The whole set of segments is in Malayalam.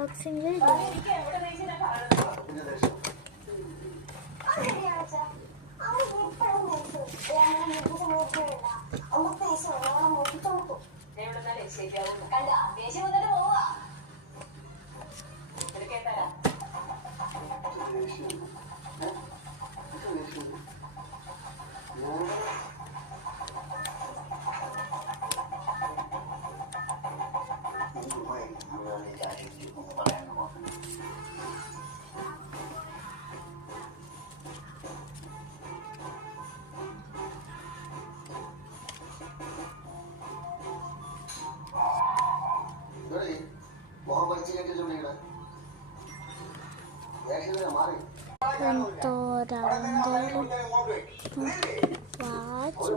Unboxing video. എന്തോരാണെങ്കിലും വാച്ച്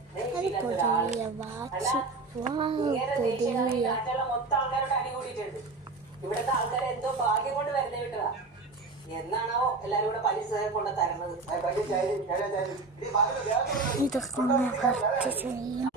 അത് പുതിയ വാച്ച്. പുതിയ ഇവിടുത്തെ ആൾക്കാരെ എന്തോ ഭാഗ്യം കൊണ്ട് വരുന്നേ വിട്ടതാ. എന്നാണോ എല്ലാരും കൂടെ പൈസ കൊണ്ട് തരണത്. ഇതൊക്കെ കറക്റ്റ് ചെയ്യും.